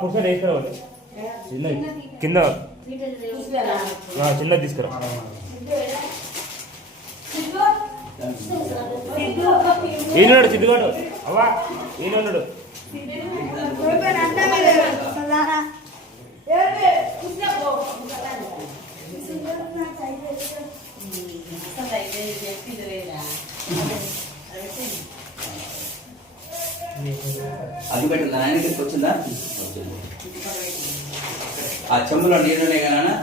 పురుషుడు వేసుకోవాలి చిన్న కింద చిన్నది తీసుకురా ఈయనడు సిద్ధుగాడు అవ్వా ఈయన ఉన్నాడు అది పెట్టిందా ఆయన వచ్చిందా ఆ చెంబులో నీళ్ళున్నాయి కదా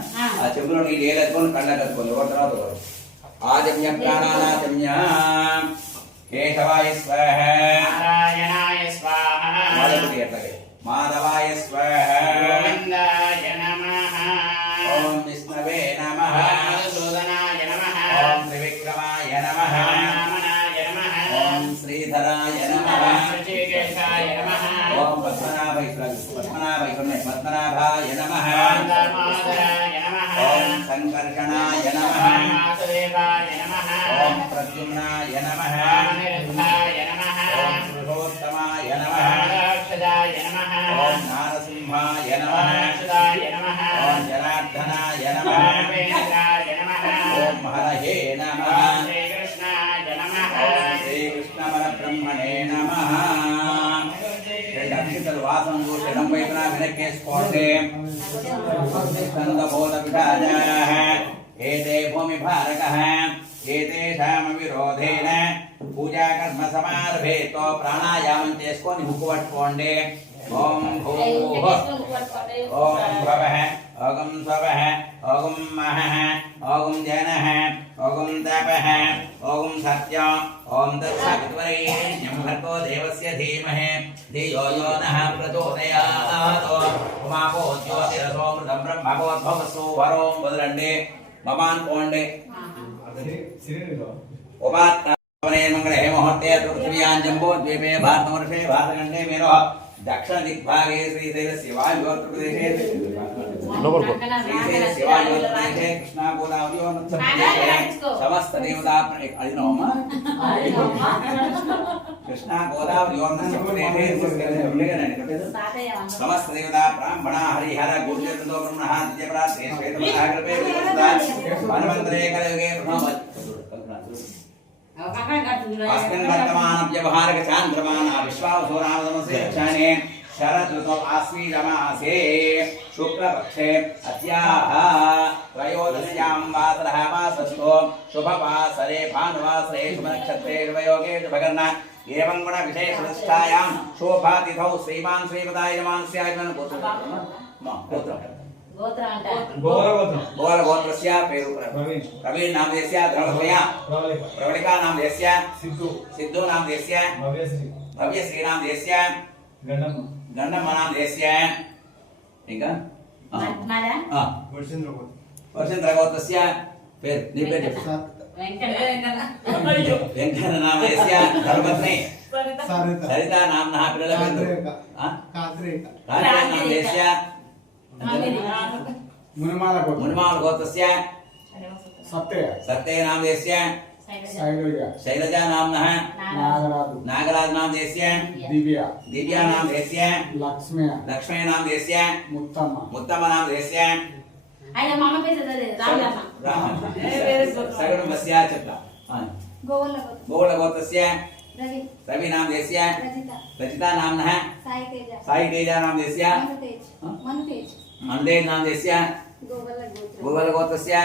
ఆ చెంబులో నీళ్ళు ఏ కట్టుకొని కళ్ళ కట్టుకోండి ఎవరి తర్వాత ఒకరు ఆజమ్య ప్రాణానాజమ్య కేశవాయ స్వాహ నారాయణాయ స్వాహ అట్లాగే మాధవాయ స్వాహ గోవిందాయ నమః ఓం విష్ణవే నమః మధుసూదనాయ నమః ఓం త్రివిక్రమాయ నమః వామనాయ నమః ఓం శ్రీధరాయ నమః ఋషికేశాయ నమః ఓం పద్మనాభాయ నమః దామోదరాయ నమః ఓం సంకర్షణాయ నమః వాసుదేవాయ నమః ఓం ప్రద్యుమ్నాయ నమః వామనిరుద్ధాయ నమః ఓం పురుషోత్తమాయ నమః రాక్షదాయ నమః ఓం నారసింహాయ నమః వామనాయ నమః ఓం జనార్దనాయ నమః వామవేంద్రాయ నమః ఓం హరహే నమః శ్రీకృష్ణాయ నమః ఓం శ్రీకృష్ణ పరబ్రహ్మణే నమః రెండు అక్షితలు వాసం చూసి ఎడం వైపున వెనక్కేసుకోండి స్కందబోధ విషాజాః ఏతే భూమి భారకః ఏతేషామ విరోధేన పూజా కర్మ సమారభేతో ప్రాణాయామం చేసుకొని ముక్కు పట్టుకోండి ఓం భూః ఓం భవః ఓం స్వః ఓం మహః ఓం జనః ఓం తపః ఓం సత్యం ఓం తత్సవితుర్వరేణ్యం భర్గో దేవస్య ధీమహి ధియో యో నః ప్రచోదయాత్ ఉమాపో జ్యోతిరసోమృతం బ్రహ్మభోద్భవస్సు వరోం వదలండి మమాన్ పోండి ఉపాత్మనే మంగళే ముహూర్తే పృథివ్యాం జంబోద్వీపే భారతవర్షే భారతఖండే మేరో దక్షిణ దిగ్భాగే శ్రీశైల శివాయోత్రప్రదేశే శ్రీశైల శివాయోత్రప్రదేశే కృష్ణా గోదావరియో సమస్త దేవతా అడినోమా కృష్ణా గోదావరియో సమస్త దేవతా బ్రాహ్మణ హరిహర గురుజతో బ్రహ్మణ దివ్యప్రాస్తే శ్వేతపదాగ్రపే హనుమంతరే కలియుగే अस्मिन् वर्तमान व्यवहारक चांद्रमान विश्वावसो नामदमसे क्षणे शरद ऋतौ आश्वीजमासे शुक्लपक्षे अद्याः त्रयोदश्यां वासरः मासस्तु शुभवासरे भानुवासरे शुभनक्षत्रे शुभयोगे शुभकर्णा एवं गुण विशेषनिष्ठायां शोभातिथौ श्रीमान् श्रीपदाय नमांस्यायमन गोत्र गोत्रस्य पेरु प्रवीण नामदेस्य द्रवतया प्रवलिका नामदेस्य सिद्धू नामदेस्य भव्यश्री नामदेस्य गंडम नामदेस्य ఇంకా వర్షేంద్ర గోత్రస్య పేరు నీ పేరు వెంకట నామదేस्य ధర్మపత్ని సరిత నామ్నః పిల్లల పేరు కాత్రేక నామదేस्य मुनिमाल गोत्रस्य सत्य नामदेस्य शैलजा नाम्नः नागराज नामदेस्य दिव्या नामदेस्य लक्ष्मी नामदेस्य मुत्तम नामदेस्य सगुणमस्य चित्ता गोवल गोत्रस्य रवि नामदेस्य रचिता नाम्नः साई तेजा नामदेस्य मनुतेज नामदेस्य गोवल गोत्रस्य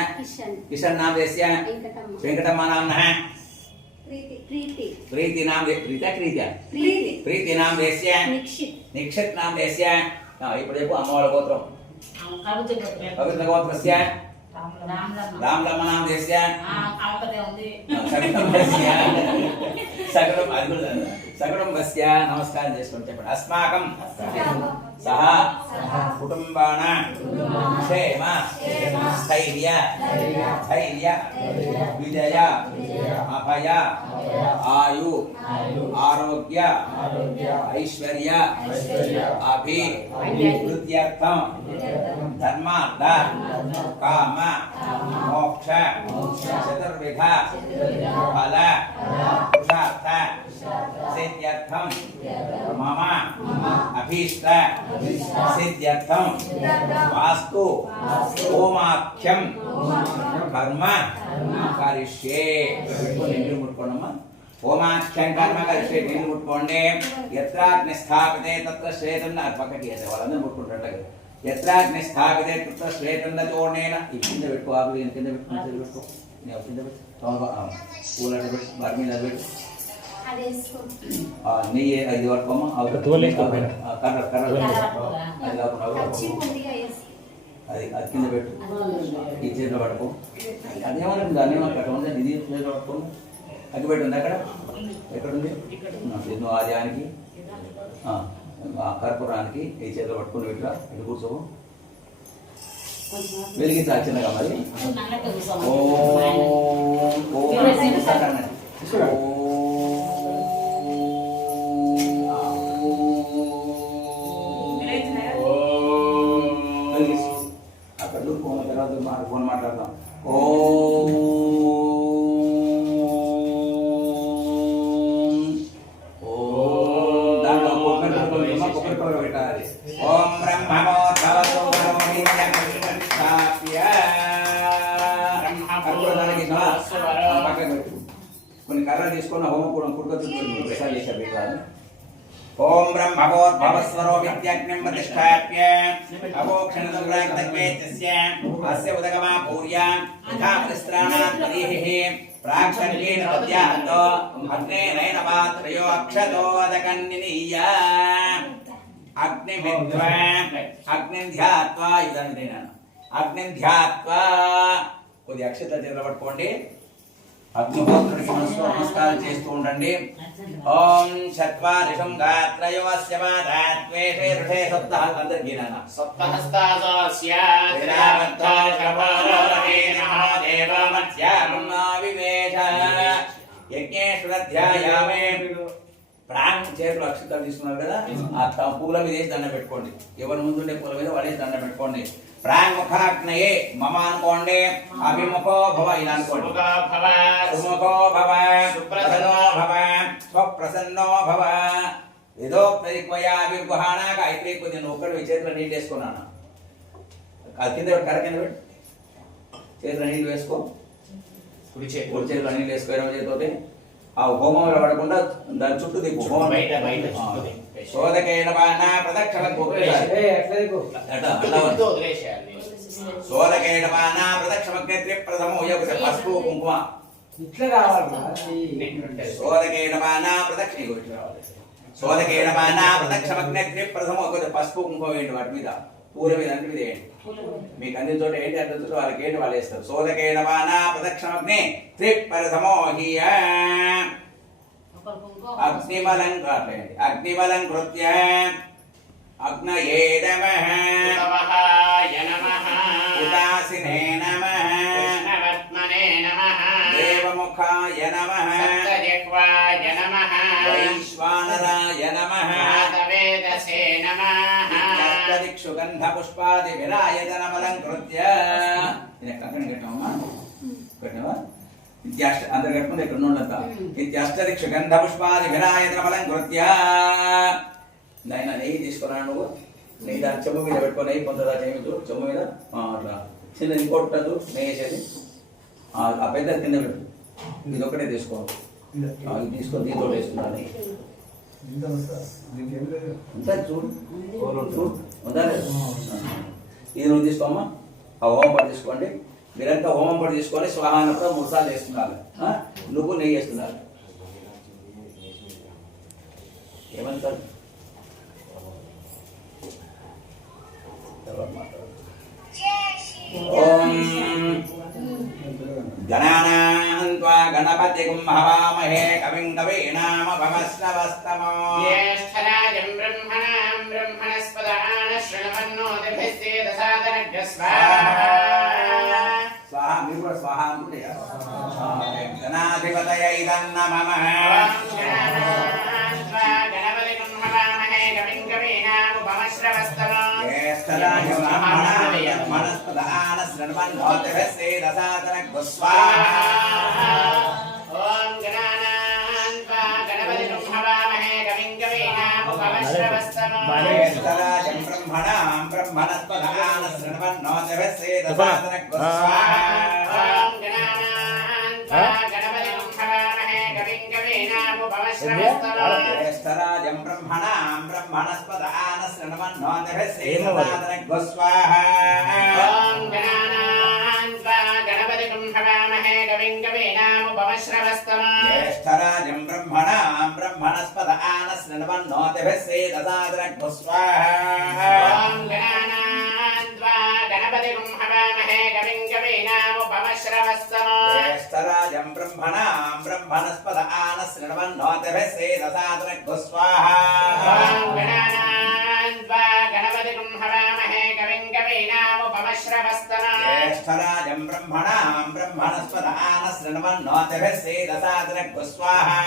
किशन नामदेस्य वेंकटम्मा नाम्नः प्रीति नामदेस्य निक्षित नामदेस्य ఇప్పుడు చెప్పు అమ్మవాళ్ళ గోత్రం పవిత్ర గోత్రస్య రామలమ్మ నామదేस्य సగడం వస్య నమస్కారం చేసుకోండి చెప్పండి అస్మాకం సహ కుటుంబాన క్షేమ స్థైర్య ధైర్య విజయ అభయ ఆయు ఆరోగ్య ఐశ్వర్య అభివృద్ధ్యర్థం ధర్మార్థ కామ మోక్ష చతుర్విధ ఫల పురుషార్థ సిద్ధ్యర్థం మమ अभीष्ट सिद्ध्यर्थम वास्तु ओमाख्यम कर्म करिष्ये नीళ్ళు ముట్టుకోండమ్మా ఓమాఖ్యం కర్మ కరిష్యే నీళ్ళు ముట్టుకోండి యత్రాగ్ని స్థాపితే తత్ర శ్వేతంన పక్కకి వాళ్ళందరూ ముట్టుకుంటారు యత్రాగ్ని స్థాపితే తత్ర శ్వేతంన చూడనేన ఈ కింద పెట్టుకో ఆకులు కింద పెట్టుకో నేను కింద పెట్టు పూల పెట్టు బర్మీల పెట్టు నెయ్యి ఇది పట్టుకోమా కర్ర కర్ర అది కాకుండా అది అది కింద పెట్టు ఈ చేతిలో పట్టుకో అదేమన్నా దాన్ని ఏమన్నా కట్టమంటే ఇది చేతిలో పట్టుకో అగ్గి పెట్టుంది అక్కడ ఎక్కడుంది నువ్వు ఆ దానికి కర్పూరానికి ఈ చేతిలో పట్టుకుని ఇట్లా ఇటు కూర్చో వెలిగించా చిన్నగా మరి అక్కడ ఫోన్ తర్వాత ఫోన్ మాట్లాడదాం కొన్ని కర్రలు తీసుకున్న హోమకూడం కుడుకొచ్చి ప్రసాద్ చేశారు ఓం బ్రహ్మవోద్భవస్వరో విద్యాజ్ఞం ప్రతిష్టాప్య అవోక్షణసంగ్రాగ్తద్వేత్యస్య అస్య ఉదగమా పూర్య యథా పరిస్త్రాణాత్ పరీహిః ప్రాక్షణ్యేన పద్యాతో అగ్నేనైన పాత్రయో అక్షతోదకన్నినీయ అగ్నిమిత్వా అగ్నిధ్యాత్వా ఇదంతేనా అగ్నిధ్యాత్వా కొద్ది అక్షతలు చేతులు పట్టుకోండి అగ్నిహోత్రుడికి నమస్కారం చేస్తూ ఉండండి ఓం చత్వారిషం గాత్రయోస్య మాధాత్వేషే ఋషే సప్తః అందరికీ నాన్న సప్తహస్తాసాస్య వివేశ యజ్ఞేశ్వరధ్యాయామే ప్రాణం చేతులు అక్షతలు తీసుకున్నారు కదా ఆ పూల మీద వేసి దండ పెట్టుకోండి ఎవరి ముందుండే పూల మీద వాడేసి దండ పెట్టుకోండి ప్రాంగుఖాగ్నయే మమ అనుకోండి అభిముఖో భవ ఇలా అనుకోండి సుముఖో భవ సుప్రసన్నో భవ స్వప్రసన్నో భవ ఏదో ప్రతిక్వయా విర్గుహాణ గాయత్రి కొద్ది నువ్వు ఒక్కడు చేతిలో నీళ్ళు వేసుకున్నాను అది కింద కర్ర కింద పెట్టు చేతిలో నీళ్ళు వేసుకో కుడి చేతిలో నీళ్ళు వేసుకోవడం చేతితోటి ఆ హోమంలో పడకుండా దాని చుట్టూ దిక్కు హోమం సోదకేన బాణ ప్రదక్షిణ సోదకేన బాణ ప్రదక్షిణ ప్రథమో పసుపు కుంకుమ ఇట్లా రావాలి సోదకేన బాణ ప్రదక్షిణ సోదకేన బాణ ప్రదక్షిణ ప్రథమో పసుపు కుంకుమ వేయండి వాటి మీద పూల మీద అన్ని మీద వేయండి మీకు అన్ని చోట ఏంటి అన్ని చోట వాళ్ళకి ఏంటి వాళ్ళు వేస్తారు సోదకేన బాణ ప్రదక్షిణమగ్నే త్రిప్రథమో హియ అగ్నిబలం కృత్య అగ్నయే నమః ఉదాసినే నమః కృష్ణవర్త్మనే నమః దేవముఖాయ నమః సప్తజిహ్వాయ నమః వైశ్వానరాయ నమః వేదసే నమః దిక్షు గంధ పుష్పాది విరాయతనమలంకృత్య కంకణ కట్టామా కట్టావా ఇత్యాష్ట అందరు కట్టుకుంటే ఇక్కడ ఉన్నంత ఇత్యాష్టదిక్షు గంధ పుష్పాది విరాయతనమలంకృత్య నాయన నెయ్యి తీసుకురా నువ్వు నెయ్యి దాని చెమ్ము మీద పెట్టుకో నెయ్యి పొందదా చేయదు చెమ్ము మీద అట్లా చిన్న ఇంకొట్టదు నెయ్యి వేసేది ఆ పెద్ద కింద పెట్టు ఇది ఒకటే తీసుకో ఇది తీసుకొని దీంతో వేసుకున్నాను చూడు చూడు ఇది నువ్వు తీసుకోమ్మా ఆ హోమం పడి తీసుకోండి మీరంతా హోమం పడి తీసుకొని స్వాహానప్పుడు 3 సార్లు వేస్తున్నారు నువ్వు నెయ్యి వేస్తున్నారు ఏమంటారు ఓం గణానాన్త్వా గణపతిగుం హవామహే కవిం కవీనాముపమశ్రవస్తమో జ్యేష్ఠరాజం బ్రహ్మణాం బ్రహ్మణస్పదాన శృణవన్నోతిభిస్సేదసాదనగ్ర స్వాహా స్వాహా మీరు కూడా స్వాహా అనుకుంటే గణాధిపతయై నమః గణపతిగుం హవామహే కవిం కవీనాముపమశ్రవస్తమో జ్యేష్ఠరాజం బ్రహ్మణస్పదాన శృణవన్నోతిభిస్సేదసాదనగ్ర స్వాహా ఓం గణానాన్త్వా గణపతిగుం హవామహే కవిం కవీనాముపమశ్రవస్తమో ఉపమశ్రవస్తమో జ్యేష్ఠరాజం బ్రహ్మణాం బ్రహ్మణస్పదాన శృణ్వన్నోతిభిస్సేదసాదనగ్ స్వాహా ఓం గణానాన్వా గణపతిం హవామహే కవిం కవీనాముపమశ్రవస్తమో జ్యేష్ఠరాజం బ్రహ్మణాం బ్రహ్మణస్పదాన శృణ్వన్నోతిభిస్సేదసాదనగ్ స్వాహా ఓం గణానాన్వా గణపతిం హవామహే కవిం కవీనాముపమశ్రవస్తమో జ్యేష్ఠరాజం బ్రహ్మణాం బ్రహ్మణస్పదాన శృణ్వన్నోతిభిస్సేదసాదనగ్ స్వాహా ఓం గణానాన్వా గణపతిం హవామహే కవిం కవీనాముపమశ్రవస్తమో జ్యేష్ఠరాజం బ్రహ్మణాం బ్రహ్మణస్పదాన శృణ్వన్నోతిభిస్సేదసాదనగ్ స్వాహా ఓం గణానాన్వా గణపతిం హవామహే కవిం కవీనాముపమశ్రవస్తమో జ్యేష్ఠరాజం బ్రహ్మణాం బ్రహ్మణస్పదాన శృణ్వన్నోతిభిస్సేదసాదనగ్ స్వాహా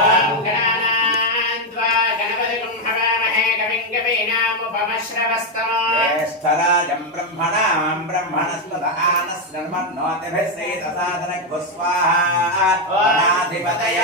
ఓం గణానాన్వా గణపతిం హవామహే కవిం కవీనాముపమశ్రవస్తమో జ్యేష్ఠరాజం బ్రహ్మణాం బ్రహ్మణస్పదాన శృణ్వన్నోతిభిస్సేదసాదనగ్ స్వాహా గణాధిపతయ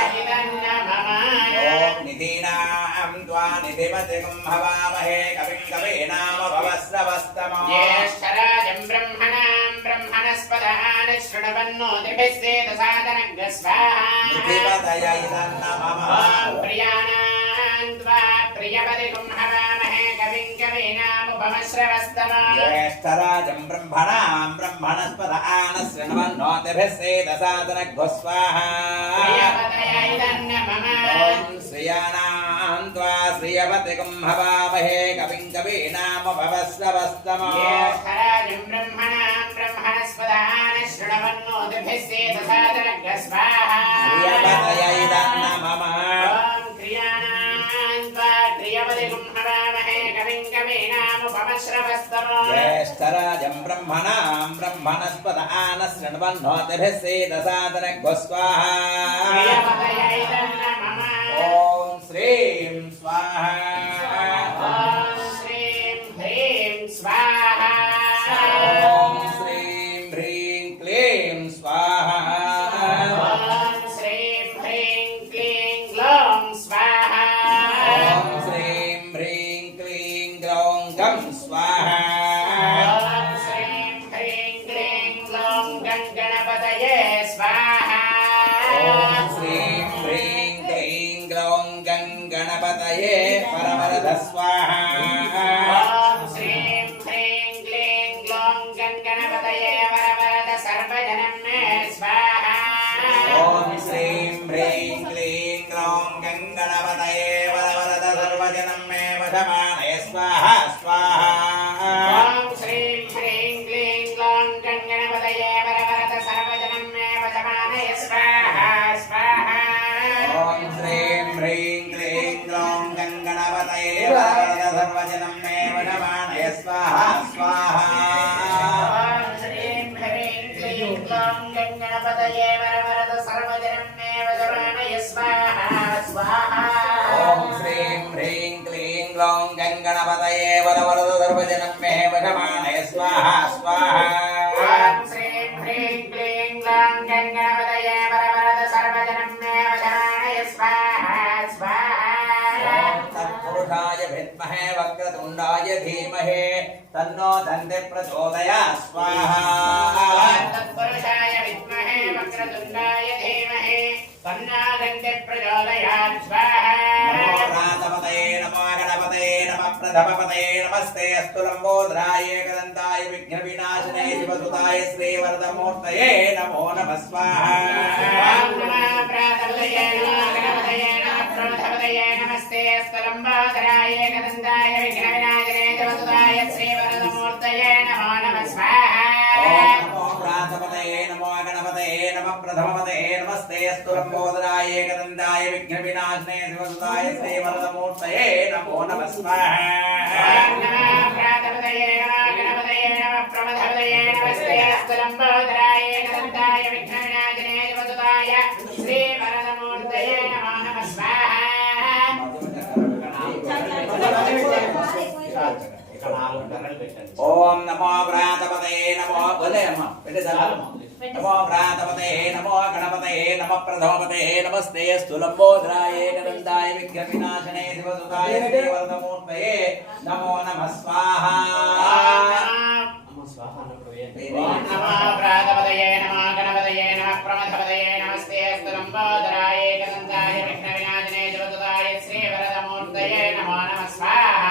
ఓం నిధీనాం త్వా నిధిపతిం హవామహే కవిం కవీనాముపమశ్రవస్తమో జ్యేష్ఠరాజం బ్రహ్మణాం బ్రహ్మణస్పదాన శృణవన్నోతిభిస్సేదసాదనగ్ స్వాహా నిధిపతయ ఇదన్నమః ఓం ప్రియాణాన్వా ప్రియపతిం హవామహే కవిం కవీనాముపమశ్రవస్తమో జ్యేష్ఠరాజం బ్రహ్మణాం బ్రహ్మణస్పదాన శృణ్వన్నోతిభిస్సేదసాదనగ్ స్వాహా ప్రియపతయైదన్నమః ఓం శ్రియాణాం త్వా శ్రియపతిం హవామహే కవిం కవీనాముపమశ్రవస్తమో జ్యేష్ఠరాజం బ్రహ్మణాం బ్రహ్మణస్పదాన శృణవన్నోతిభిస్సేదసాదనగ్ స్వాహా ప్రియపతయైదన్నమః ఓం క్రియాణాన్వా క్రియపతిం హవామహే కవిం కవీనాముపమశ్రవస్తమో జ్యేష్ఠరాజం బ్రహ్మణాం బ్రహ్మణస్పదాన శృణ్వన్నోతిభిస్సేదసాదనగ్ స్వాహా ప్రియపతయైదన్నమః ఓం శ్రీం స్వాహా ఓం శ్రీం హ్రీం స్వాహా ఓం శ్రీం హ్రీం క్లీం స్వాహా ఓం శ్రీం హ్రీం క్లీం గ్లౌం స్వాహా ఓం శ్రీం హ్రీం క్లీం గ్లౌం గం స్వాహా ఓం శ్రీం హ్రీం క్లీం గ్లౌం గం గణపతయే స్వాహా ఓం శ్రీం హ్రీం క్లీం గ్లౌం గం గణపతయే పరమరద స్వాహా ఓం శ్రీం హ్రీం క్లీం గ్లౌం గం గణపతయే వరవరద సర్వజనం మే స్వాహా ఓం శ్రీం హ్రీం క్లీం గ్లౌం గం గణపతయే వరవరద సర్వజనం మే వశమానయ స్వాహా స్వాహా ఓం శ్రీం హ్రీం క్లీం గ్లౌం గం గణపతయే వరవరద సర్వజనం మే వశమానయ స్వాహా స్వాహా ఓం శ్రీం హ్రీం క్లీం గ్లౌం గం గణపతయే వరవరద సర్వజనం మే వశమానయ స్వాహా స్వాహా ఓం శ్రీం హ్రీం క్లీం గ్లౌం గం గణపతయే వరవరద సర్వజనం మే వశమానయ స్వాహా స్వాహా ఓం శ్రీం హ్రీం క్లీం గ్లౌం గం గణపతయే వరవరద సర్వజనం మే వశమానయ స్వాహా స్వాహా ఓం శ్రీం హ్రీం క్లీం గ్లౌం గం గణపతయే వరవరద సర్వజనం మే వశమానయ స్వాహా స్వాహా ఓం తత్పురుషాయ విద్మహే వక్రతుండాయ ధీమహి తన్నో దంతి ప్రచోదయాత్ స్వాహా తత్పురుషాయ విద్మహే వక్రతుండాయ ధీమహి తన్నో దంతి ప్రచోదయాత్ స్వాహా నమో రాతపతయే నమో గణపతయే నమ ప్రథమపతయే నమస్తే అస్తు లంబోదరాయ ఏకదంతాయ విఘ్న వినాశనే శివసుతాయ శ్రీవరదమూర్తయే నమో నమః స్వాహా ఓం నమః ప్రాతపతయే నమః గణపతయే నమః ప్రమథపతయే నమస్తే స్థలంబోదరాయ ఏకదంతాయ విఘ్న వినాశనే శివసుతాయ శ్రీవరదమూర్తయే నమో నమః స్వాహా ఓం నమో ప్రాతపతయే నమో గణపతయే నమ ప్రథమపతయే నమస్తే అస్తు లంబోదరాయ ఏకదంతాయ విఘ్న వినాశనే శివసుతాయ శ్రీవరదమూర్తయే నమో నమః స్వాహా ఓం నమః ప్రాతపతయే నమః గణపతయే నమః ప్రమథపతయే నమస్తే స్థలంబోదరాయ ఏకదంతాయ విఘ్న వినాశనే శివసుతాయ శ్రీవరదమూర్తయే నమో నమః స్వాహా ఓం నమో వ్రాతపతయే నమో భలే అమ్మ పెట్టేదా नमो व्रातपते नमो गणपतये नमः प्रथमपते नमस्ते स्तुलम्बोधराय एकदन्ताय विघ्नविनाशने शिवसुताय श्रीवरदमूर्तये नमो नमः स्वाहा नमः प्रातपदये नमः गणपतये नमः प्रमथपदये नमस्ते स्तुलम्बोदराय एकदन्ताय विघ्नविनाशने शिवसुताय श्रीवरदमूर्तये नमो नमः स्वाहा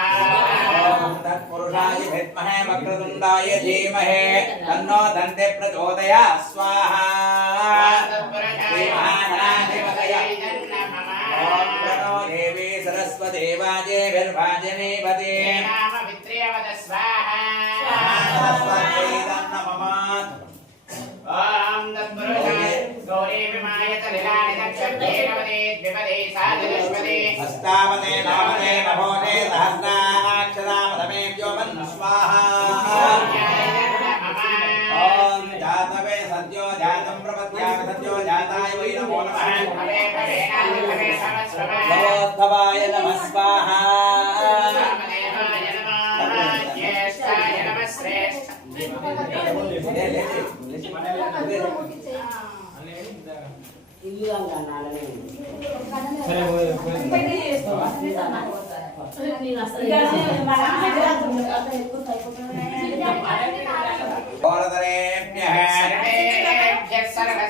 तत्पुरुषाय विद्महे वक्रतुण्डाय धीमहि तन्नो दन्ते प्रचोदयात् स्वाहा ॐ प्रणो देवी सरस्वती वाजेभिर्वाजनीपते सरस्वत्यै तन्नमः ॐ तत्पुरुषाय गौरी विमायत लीलानि दक्षभैरवते द्विपदे साधुष्पदे हस्तावते नामते नभोते सहस्राक्षरामधमेभ्यो वन् स्वाहा ॐ जातवे सद्यो जातं प्रपद्यामि सद्यो जाताय वै नमो नमः भगवद्भवाय नमः स्वाहा ज्येष्ठाय नमः श्रेष्ठ सर्वेभ्यः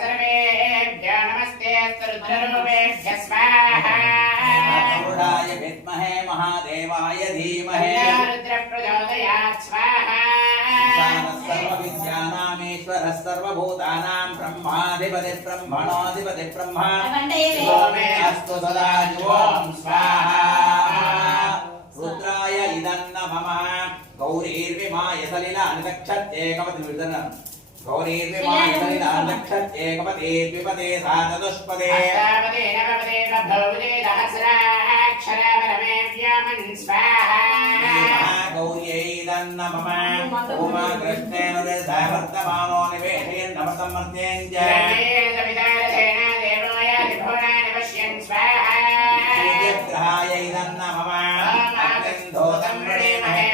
सर्वेभ्यो नमस्ते रुद्ररूपेभ्यः स्वाहा पुरुषाय विद्महे महादेवाय धीमहि रुद्रप्रचोदयात् स्वाहा सर्वविद्यानामीश्वरः सर्वभूतानां ब्रह्माधिपति ब्रह्मणोऽधिपति ब्रह्मा सोमे अस्तु सदा ॐ स्वाहा रुद्राय इदन्न मम गौरीर्विमाय सलिलानिदक्षत्येकपति विदनं गौरीर्विमाय सलिलानिदक्षत्येकपति द्विपदे साचतुष्पदे अष्टापदे नवपदे बभौजे सहस्राक्षरपरमेभ्यमन् स्वाहा गौर्यै दन्न मम उमा कृष्णेन वर्तमानो निवेशयन् नमसमर्त्यन् च सूर्यग्रहाय दन्न मम अग्निन्दोतं वृणीमहे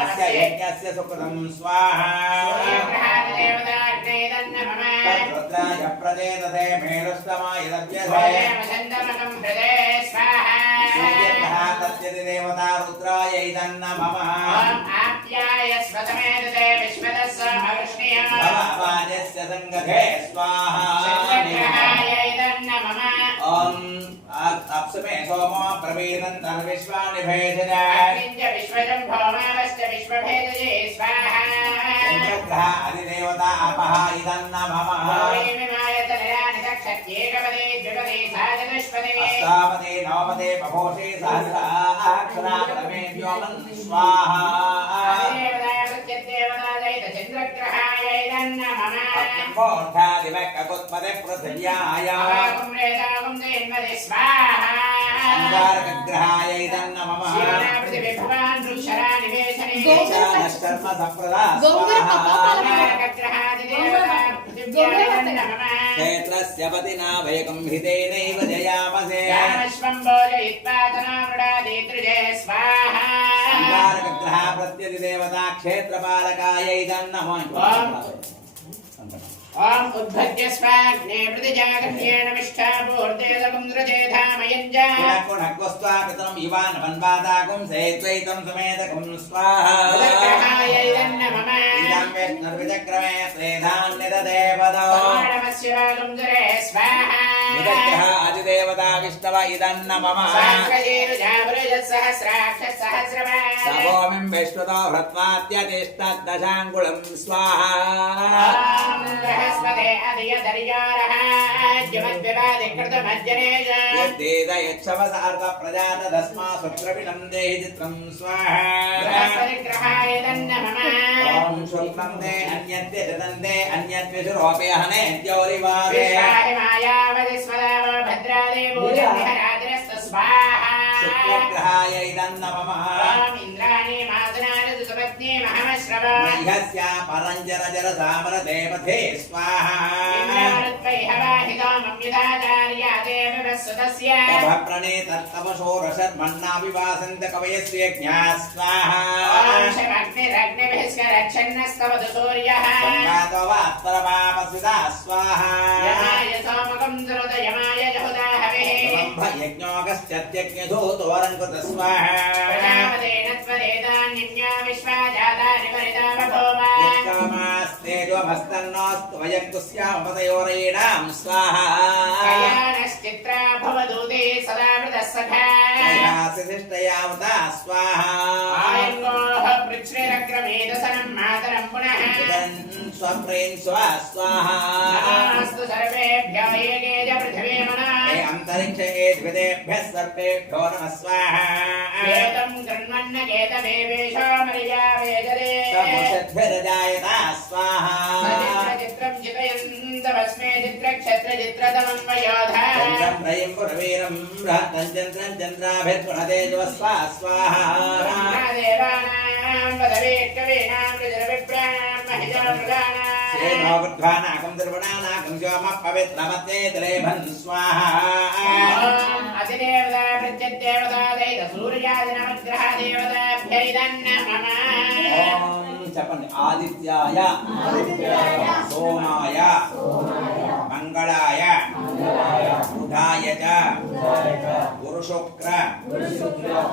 अस्य यज्ञस्य सुकृतं स्वाहा रुद्राय प्रदेदते मेरुस्तमाय दव्यसे सूर्यग्रहा तस्यति देवता रुद्राय दन्न मम भवाजस्य संगते स्वाहा अप्सुमे सोमो प्रवीदन्तर्विश्वानि भेषजा अधिदेवता अपः इदन्न मम अष्टापदे नवपदे बभोषे सहस्राक्षरापदमेभ्यो वन् स्वाहा अग्निमोर्धादिवक्ककुत्पदे पृथिव्याय अंगारकग्रहाय इदन्न मम ईशानश्चर्म सम्प्रदा क्षेत्रस्य पतिना वैकं हितेनैव जयामसे अंगारकग्रहा प्रत्यधिदेवता क्षेत्रपालकाय इदन्न ओम उद्धत्य स्वाग्ने प्रतिजागर्येण मिष्ठापूर्तेदपुन्द्रजेधामयञ्जा पुनक्वस्त्वापितरम् इवान् वन्वादाकुं सेत्वैतं समेतकुं स्वाहा उदग्रहाय इदन्न मम इदं विष्णुर्विचक्रमे श्रेधान्यदते पदौ नमस्य वागुञ्जरे स्वाहा उदग्रह अधिदेवता विष्णव इदन्न मम सभोमिं विष्णुतो हृत्वात्यतिष्ठद्दशाङ्कुलं स्वाहा बृहस्पते अधियधर्यारः यद्देद यच्छवसार्थ प्रजात तस्मा शुक्रविणं देहि चित्रं स्वाहा बृहस्पतिग्रहाय इदन्न मम ॐ शुक्लं ते अन्यद्य ददन्ते अन्यद्विषुरोपयहने द्यौरिवादे शुक्रग्रहाय इदन्न मम मह्यस्य परञ्जरजर सामरदेवते स्वाहा सुतस्य तभप्रणे तत्तपसो रसर्मन्नाभिवासन्त कवयस्य ज्ञा स्वाहा ॐ शमग्निरग्निभिस्करच्छन्नस्तवतु सूर्यः संगातवात्तरपापसिता स्वाहा यमाय सोमकं सुरत यमाय जहुता हविः ब्रह्मयज्ञोगश्चत्यज्ञधूतोरङ्कृत स्वाहा प्रजापतेन त्वरेतान्यन्या विश्वा जातानि परिता बभूव यत्कामास्तेजोमस्तन्नोऽस्तु वयन्तु स्यामपतयोरेणां स्वाहा कल्याणश्चित्रा भवदूते सदा मृतः सखा कयासिष्टयावता स्वाहा आयङ्गोः पृच्छ्रिरग्रमेधसनं मातरं पुनः इदं स्वप्रेन् स्वा स्वाहा नमोऽस्तु सर्वेभ्यो ये च पृथिवीमनः हे अन्तरिक्षे द्वितेभ्यः सर्वेभ्यो नमः स्वाहा वेदं गृह्णन्न केतमेवेशो मर्या वेदरे तमुषद्भिरजायता स्वाहा चित्रं चितयन्तमस्मे चित्रक्षत्रचित्रतमं वयोधा चन्द्रं रयिं पुरवीरं बृहत्तं चन्द्रं चन्द्राभिर्गुणतेजो स्वाहा देवानां पदवे कवीनां विजरविप्राणां महिजामृगाणां सेनो बुद्ध्वानाकं द्रवणानाकं व्योमः पवित्रमत्ये त्रेभन् स्वाहा अधिदेवता प्रत्यदेवता दैत सूर्यादिनवग्रह देवताभ्यैदन्नमः చెప్పండి ఆదిత్యాయ సోమాయ మంగళాయ బుధాయ చ గురుశుక్ర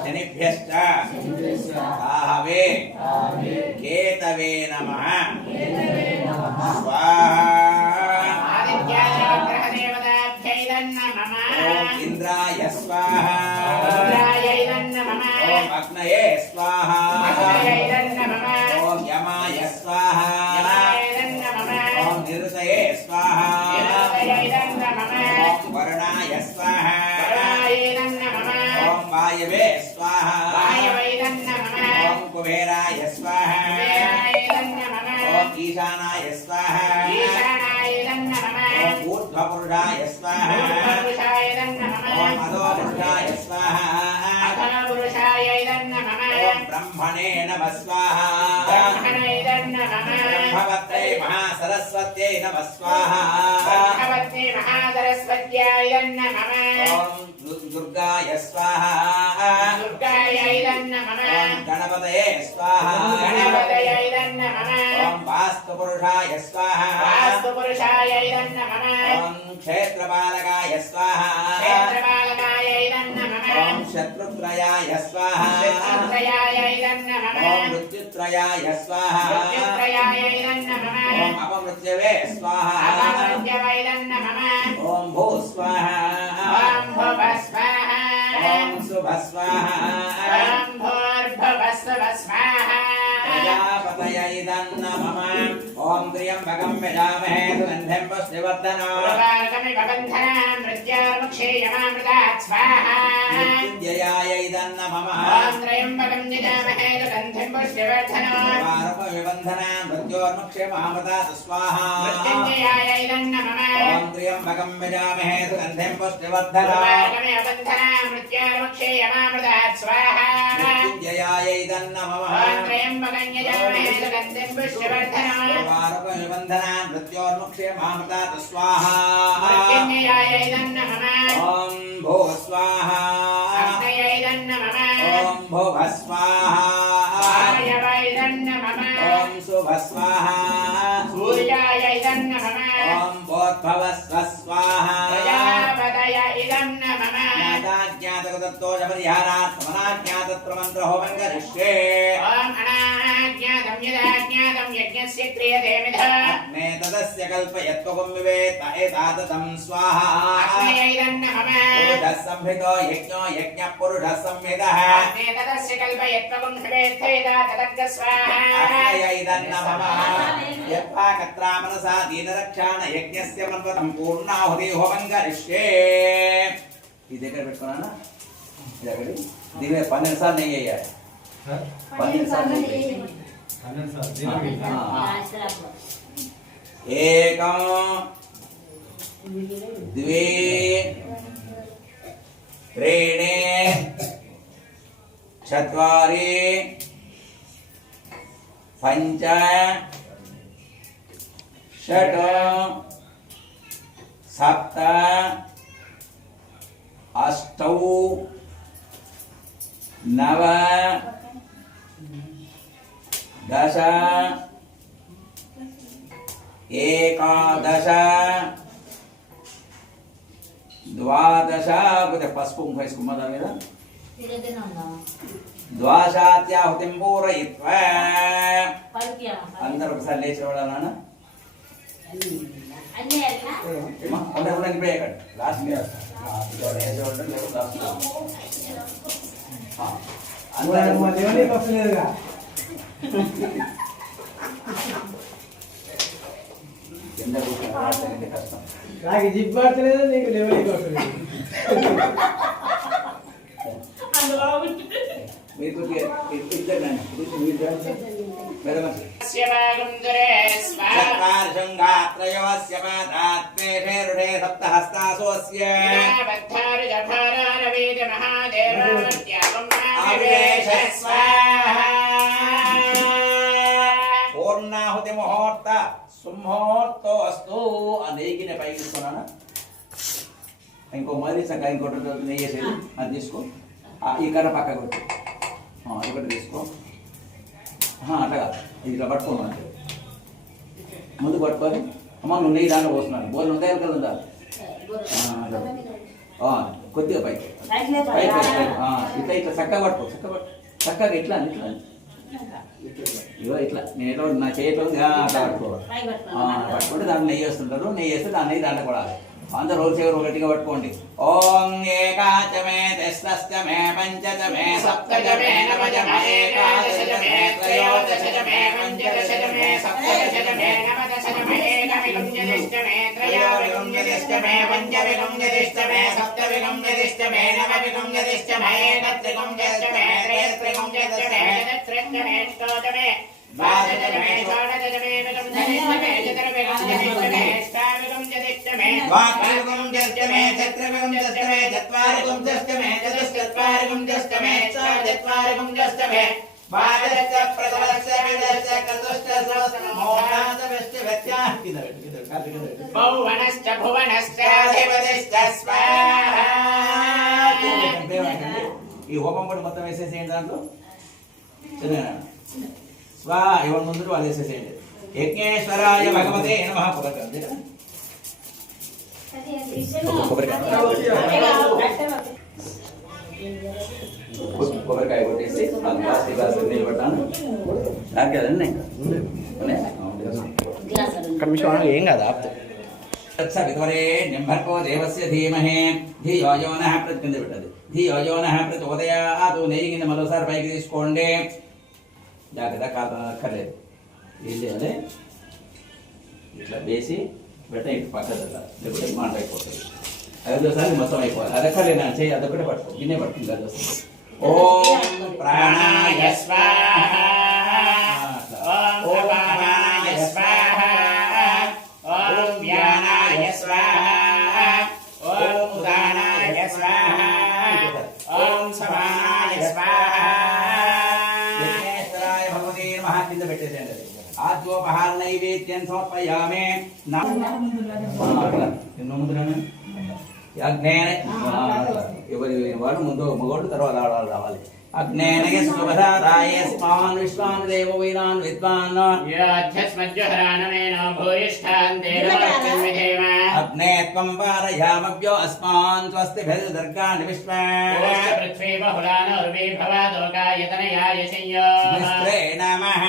శనిభ్యశ్చ రాహవే కేతవే నమః స్వాహా ఆదిత్యాదినవగ్రహ దేవతాభ్యైదన్నమः ఓం ఇంద్రాయ స్వాహా ఇంద్రాయైదన్నమः ఓం అగ్నయే స్వాహా అగ్నయైదన్నమः ఓం యమాయ స్వాహా యమాయైదన్నమः ఓం నిరుతయే స్వాహా నిరుతయైదన్నమः ఓం వరుణాయ స్వాహా వరుణాయైదన్నమः ఓం వాయవే స్వాహా వాయవైదన్నమः ఓం కుబేరాయ స్వాహా కుబేరాయైదన్నమः ఓం ఈశానాయ స్వాహా ఈశానాయైదన్నమः ఓం ఊర్ధ్వపురుషాయ స్వాహా పురుషాయైదన్నమः ఓం అధోపురుషాయ స్వాహా అధోపురుషాయైదన్నమः ఓం బ్రహ్మణే నమః స్వాహా బ్రహ్మణైదన్నమः బ్రహ్మవత్రై మహాసరస్వత్యై నమః స్వాహా భగవతే మహాసరస్వత్యాయైదన్నమः ఓం దుర్గాయ స్వాహా దుర్గాయైదన్నమः ఓం గణపతయే స్వాహా గణపతయైదన్నమः ఓం వాస్తుపురుషాయ స్వాహా వాస్తుపురుషాయైదన్నమः ఓం క్షేత్రపాలకాయ స్వాహా క్షేత్రపాలకాయైదన్నమः ఓం శత్రుత్రయాయ స్వాహా శత్రుత్రయాయైదన్నమः ఓం మృత్యుత్రయాయ స్వాహా మృత్యుత్రయాయైదన్నమः ఓం అపమృత్యవే స్వాహా అపమృత్యవైదన్నమः ఓం భూ స్వాహా ఓం భువ స్వాహా ఓం శుభ స్వాహా ఓం భూర్భువ శుభ స్వాహా ప్రజాపతయై నమః ఓం త్ర్యంబకం యజామహే సుగంధిం పుష్టివర్ధనం పురవారకమివ బంధనాం మృత్యోర్ముక్షేయమామృతాత్ స్వాహా మృత్యుంజయాయై నమః ఓం త్రయంబకం యజామహే సుగంధిం పుష్టివర్ధనం వారపవిబంధనాం మృత్యోర్ముక్షేయమామృతాత్ స్వాహా మృత్యుంజయాయై నమః ఓం త్ర్యంబకం యజామహే సుగంధిం పుష్టివర్ధనం పురవారకమివ బంధనాం మృత్యోర్ముక్షేయమామృతాత్ స్వాహా మృత్యుంజయాయై నమః ఓం త్రయంబకం యజామహే సుగంధిం పుష్టివర్ధనం వారపవిబంధనాం మృత్యోర్ముక్షేయమామృతాత్ స్వాహా మృత్యుంజయాయై నమః ఓం భూ స్వాహా అగ్నయైదన్నమః ఓం భువ స్వాహా వాయవైదన్నమః ఓం శుభ స్వాహా సూర్యాయైదన్నమః ఓం భోద్భవ స్వాహా ప్రజాపతయైదన్నమః జ్ఞాతగతోజపరిహారాత్మనాజ్ఞాతత్రమంత్ర హోమం కరిష్యే ఓం అనాజ్ఞాతం యదాజ్ఞాతం యజ్ఞస్య క్రియతే విధ నే తదస్య కల్పయత్వగం వివేత ఏతాదతం స్వాహా అగ్నయైదన్నమః పురుషः సంహితో యజ్ఞో యజ్ఞ పురుషः సంహితః నేతదస్య కల్పయత్వగం భవేత్తేదా తదగ్గ స్వాహా అగ్నయైదన్నమః యత్పాకత్రా మనసా దీనరక్షాణ యజ్ఞస్య మన్వతం పూర్ణాహుతి హోమం కరిష్యే ఇది దగ్గర పెట్టుకున్నానా ఇది అక్కడి దీని 12 సార్లు నెయ్యి వేయాలి 12 సార్లు నెయ్యి వేయాలి. ఏకం ద్వే త్రీణి చత్వారి పంచ షట్ సప్త अष्टौ नव दश एकादश द्वादश कुछ पసుపు వేసుకున్నా మీద ద్వాదశాత్యాహుతిం పూరయిత్వా అందరూ ఒకసారి లేచి రావాలన్నా ఉండండి ఇప్పుడే లాస్ట్ కష్టం నాకు జిప్ పడతలేదు నీకు లెవెల్ కొట్టలేదు మీకు ఇద్దరు సప్తహస్తాసోస్య పూర్ణాహుతి ముహూర్త సుముహూర్తో అస్తు ఆ నెయ్యిని పైకి తీసుకున్నాను ఇంకో మరి చక్కగా ఇంకోటి నెయ్యి వేసేది అది తీసుకో ఈ కర్ర పక్క కొట్టు ఒకటి తీసుకో అట్లా కాదు ఇది ఇట్లా పట్టుకోను అంటే ముందు పట్టుకొని అమ్మ నువ్వు నెయ్యి దాంట్లో పోస్తున్నాను బోర్లు ఉంటాయి కదా కొద్దిగా పైకి పైకి ఇట్లా ఇట్లా చక్కగా పట్టుకో చక్కగా ఇట్లా ఇట్లా ఇగో ఇట్లా నేను ఎట్లా నా చేతిలో అట్లా పట్టుకోవాలి పట్టుకుంటే దాంట్లో నెయ్యి వేస్తుంటారు నెయ్యి వేస్తే దాని నెయ్యి దాంట్లో కూడా అందరూ రోజు గట్టిగా పట్టుకోండి ఓం ఏకాచమే దశమే పంచమే సప్తమే నవజమే ఏకాదశమే త్రయోదశమే పంచదశమే సప్తదశమే నవదశమే ఏకవింశతిష్టమే త్రయోవింశతిష్టమే పంచవింశతిష్టమే సప్తవింశతిష్టమే నవవింశతిష్టమే ఏకత్రివింశతిష్టమే త్రైత్రివింశతిష్టమే చతుర్వింశతిష్టమే అష్టోదశమే ద్వాదశమే షోడశమే వింశతిష్టమే చతుర్వింశతిష్టమే అష్టావింశతిష్టమే ద్వాదశమే చతుర్వింశతిష్టమే చత్వారివింశతిష్టమే చతుశ్చత్వారివింశతిష్టమే చతుశ్చత్వారివింశతిష్టమే ద్వాదశ ప్రథమస్య విదస్య చతుశ్చ మోహాదవశ్చ వ్యత్యాహిత భువనశ్చ భువనశ్చాధిపతిశ్చ స్వాహా ఈ హోమం కూడా మొత్తం వేసేసేయండి దాంట్లో స్వా ఎవరి ముందు వాళ్ళు వేసేసేయండి యజ్ఞేశ్వరాయ భగవతే నమః కొబ్బరికాయ కొట్టేసి గ్లాస్ నిలబెట్టాను కదండి ఏం కాదు ఆప్తే విధ్వరే నింభర్గో దేవస్య ధీమహే ధియో యో నః కింద పెట్టదు ధియో యో నః ప్రచోదయాత్ నెయ్యి కింద మరోసారి పైకి తీసుకోండి జాగ్రత్త కాదక్కర్లేదు ఏం చేయాలి ఇట్లా వేసి పెట్ట ఇటు పక్కన లేకపోతే మాట అయిపోతుంది అదొకసారి మొత్తం అయిపోవాలి అదక్కర్లేదు నా చేయి అదొకటే పట్టుకో గిన్నె పట్టుకుంది అది వస్తుంది ఓం ప్రాణాయ స్వాహ ఓం అపానాయ స్వాహ ఓం వ్యానాయ స్వాహ ఓం ఉదానాయ స్వాహ ఓం సమానాయ స్వాహ యజ్ఞేశ్వరాయ భగవతే నమః కింద పెట్టేసేయండి ఆద్యోపహార నైవేద్యం సమర్పయామి అగ్నేన ఎవరి వాడు ముందు మగోడు తర్వాత ఆడవాళ్ళు రావాలి అగ్నేన యస్వధారాయ స్మాన్ విశ్వాన్ దేవ వీరాన్ విద్వాన్ యాధ్యస్మజ్జహరాణమేన భూయిష్ఠాన్ దేవవర్తిం విధేమ అగ్నే త్వం పారయామభ్యో అస్మాన్ స్వస్తిభిర్దుర్గాన్ విశ్వా పృథ్వీ బహుళానోర్వీ భవాదోకాయతనయాయ శయ్యో నిస్త్రే నమః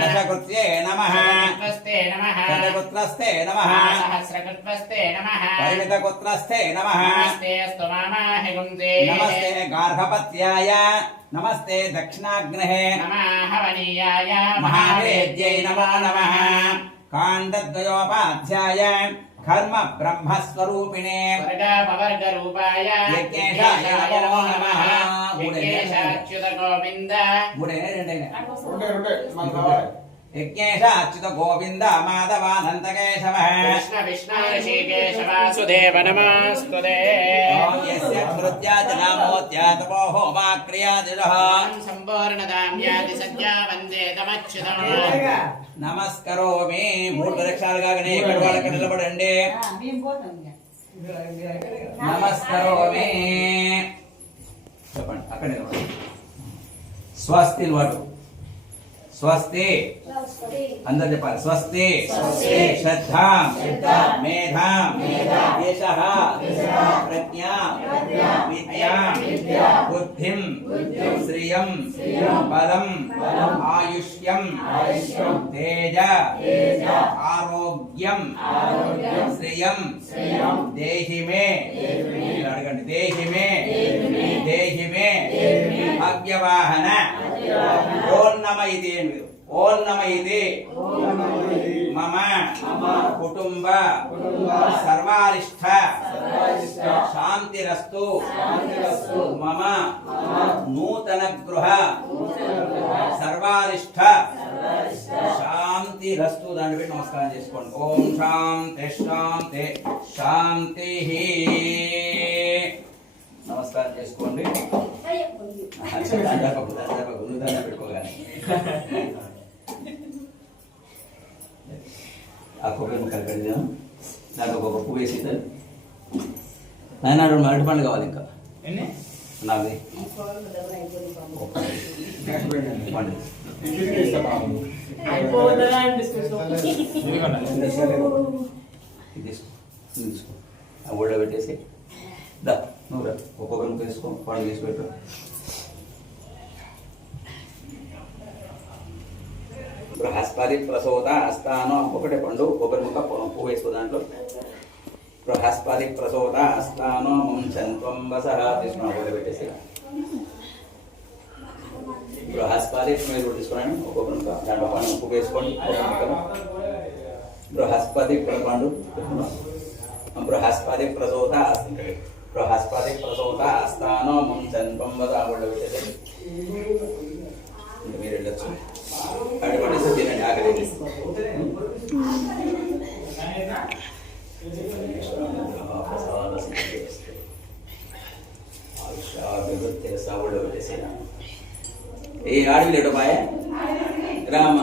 దశకృత్యే నమః నమస్తే నమః శతపుత్రస్తే నమః సహస్రకృత్వస్తే నమః పరిమితపుత్రస్తే నమః నమస్తే అస్తు మామాహి గుందే నమస్తే గార్హపత్యాయ నమస్తే దక్షిణాగ్నహే నమః హవనీయాయ మహావేద్యై నమో నమః కాండద్వయోపాధ్యాయ కర్మ బ్రహ్మస్వరూపిణే వర్గ రూపాయ యజ్ఞేశాయ నమో నమః యజ్ఞేశాచ్యుత గోవింద మూడైనా రెండైనా యజ్ఞేశ అచ్యుత గోవింద మాధవానంద కేశవ కృష్ణ విష్ణు ఋషికేశ వాసుదేవ నమస్తుతే యస్య స్మృత్యాచనామోత్యాతపో హోమా క్రియాదిరః సంపూర్ణదామ్యాది సత్యా వందే తమచ్యుతం నమస్కరోమి మూడు ప్రదక్షిణాలు కాగానే ఇక్కడ వాళ్ళకి నిలబడండి నమస్కరోమి చెప్పండి అక్కడే స్వస్తి వాడు స్వస్తి అందరు చెప్పాలి స్వస్తి శ్రద్ధా మేధా యశః ప్రజ్ఞా విద్యా బుద్ధిం శ్రియం బలం ఆయుష్యం తేజ ఆరోగ్యం శ్రియం దేహి మే అడగండి దేహి మే భాగ్యవాహన ఓం నమ ఇది ఓం నమ ఇది మమ కుటుంబ సర్వారిష్ట శాంతిరస్తు మమ నూతన గృహ సర్వారిష్ట శాంతిరస్తు దాన్ని పెట్టి నమస్కారం చేసుకోండి ఓం శాంతి శాంతి శాంతి నమస్కారం చేసుకోండి పెట్టుకోగానే ఆ కొబ్బరి ముక్కలు పెడదాం నాకు ఒక పువ్వు వేసి నాయన అరటి పండ్లు కావాలి ఇంకా నాది పండు తీసుకో ఆ ఊళ్ళో పెట్టేసి దా నువ్వు రా ఒక్కొక్కరు ముక్క తీసుకో పండు తీసి పెట్టు బృహస్పతి ప్రసోద అస్థానం ఒకటే పండు కొబ్బరి ముక్క పువ్వు వేసుకో దాంట్లో బృహస్పతి ప్రసోద అస్థానం ముంచంత్వం వసః తీసుకున్నాను కొబ్బరి పెట్టేసి బృహస్పతి మీరు తీసుకోండి ఒక్కొక్కరు ముక్క దాంట్లో పండు పువ్వు వేసుకోండి బృహస్పతి పండు బృహస్పతి ప్రసోద బృహస్పతి ప్రసోద అస్థానం ముంచంత్వం వసః పెట్టేసి మీరు వెళ్ళొచ్చు అటు పడేసి తినండి ఆకలి ఏ ఆడవి లేడు బాయ్ రామ